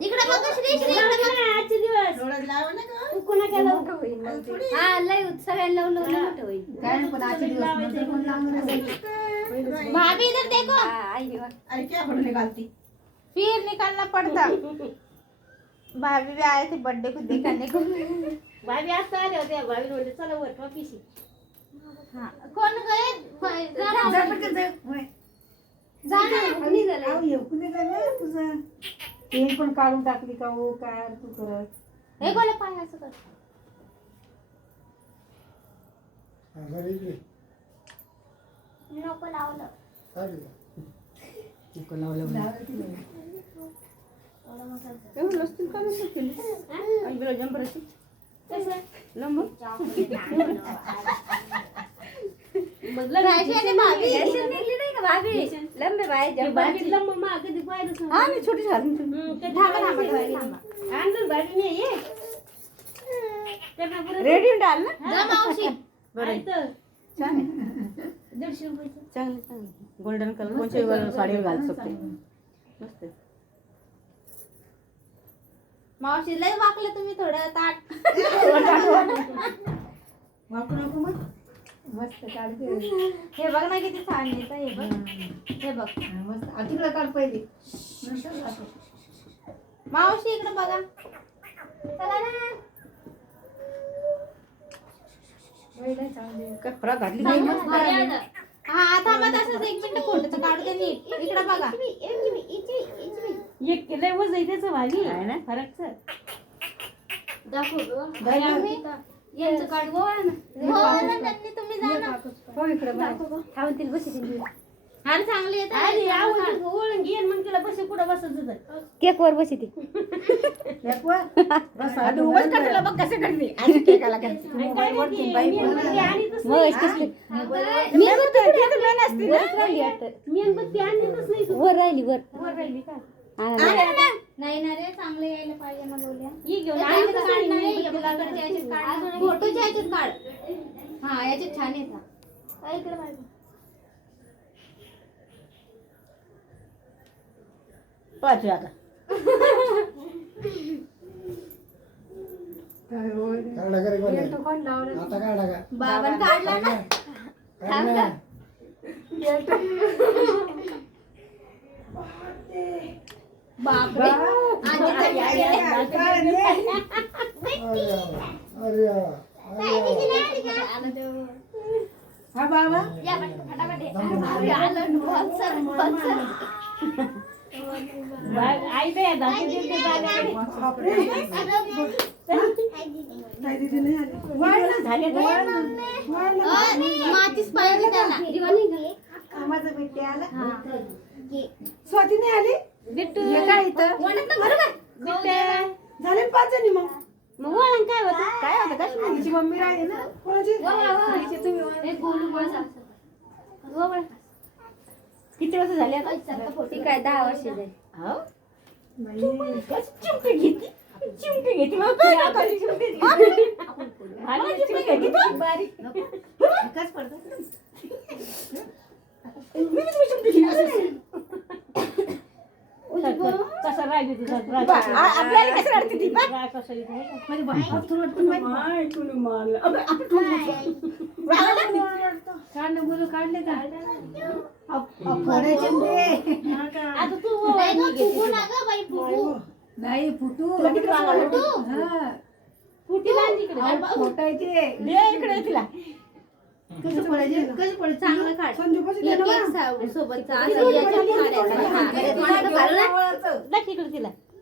इकडे बघ श्री श्री आजचे दिवस कुकुना केला हा लय सगळ्यांना लावलं मोठं होईल काय पण आजचे दिवस नंतर कोण लावणार आहे? भाभी इधर देखो अरे क्या फोटो निकालती फिर निकालना पड़ता। भाभी भी आए थे बर्थडे को देखने को। भाभी आज आले होते भाभी बोलले चला वर ऑफिस हां कोण गए जा पटकन जा होय जा ना निघाले आव येऊ कुठे झालं तुझं ते पण काढून टाकली का हो काय तू करत हे गोला पाय असं कर नको लावलं नको लावलं एवढं लसूण का नसतं केलं? आणि बिना जंपराची लंब राजने भाभी ऐसे निकली नाही का भाभी लंबे बाय जंपराची लंब मग कधी पाहिलं हा मी छोटी झाली अंदर भाभी ने ये रेडी डाल ना जा मावशी छान आहे 150 रुपये चांगलं चांगलं गोल्डन कलर कोणच्या साडीवर घालू शकते मस्त आहे. मावशी लय वाकलं तुम्ही थोडं ताट वापरू नको मग मस्त काढते हे बघ ना किती छान येतं हे बघ हे बघ मस्त तिकडे काढ पहिली मावशी इकडे बघा चला ना काय फरक घातली हा आता मग तसंच 1 मिनिट फोटोचं काढू दे नीट इकडे बघा एक केलंय वज आहे त्याचं भाजी आहे ना? फरकचं दाखव यांचं काढ गोवा ना त्यांनी तुम्ही जा ना हो इकडे थांबतील बशी हा चांगली येत आली आवड ओळून घेऊन मग तिला बस कुठं बसायचं केक वर बसी ती केक वर बस आता उगाच काढला बघ कसं काढली आज केक आला करते मोबाईल वर ती बाई मग कसली मी म्हणते ते मेन असते ना मेणबत्ती आणलीच नाही तू वर राहिली वर राहिली का नाही ना रे चांगलं यायला पाहिजे ना बोलल्या ही घेऊन फोटोच्या याच्यात काढ हा याच्यात छान येतात इकडे पाहिजे 5 आता बाबा काढला ना थांब ना बापरे हा बाबा या फटाफट आलं स्पॉन्सर आई ते दाखवते ते झाले माचीस पाहिजे त्याला कामाचं भेटते आला स्वाती नाही आली बिट्टू हे काय इथं झाले 5 जणी मग मग वळण काय होतं काय होतं काय तिची मम्मी राहिली ना कोणाची किती वर्ष झाली आता ती काय 10 वर्ष झाली हो चिमटी घेते मग काय चिमटी घेते बारीक एकाच पडतो कसं राहिली तुझा आपल्याला कसं रडते ती बा कसं माझी बाई थोडं माय तुला मारलं काढलं बोलू काढले का फोडायचे ते आता तू फुगू ना ग बाई फुगू नाही फुटू फुटीला तिकडे फोटायचे दे इकडे तिला कसं फोडायचे कसं फोडायचे चांगलं काढ संजू एक सोबतचा दाख इकडे तिला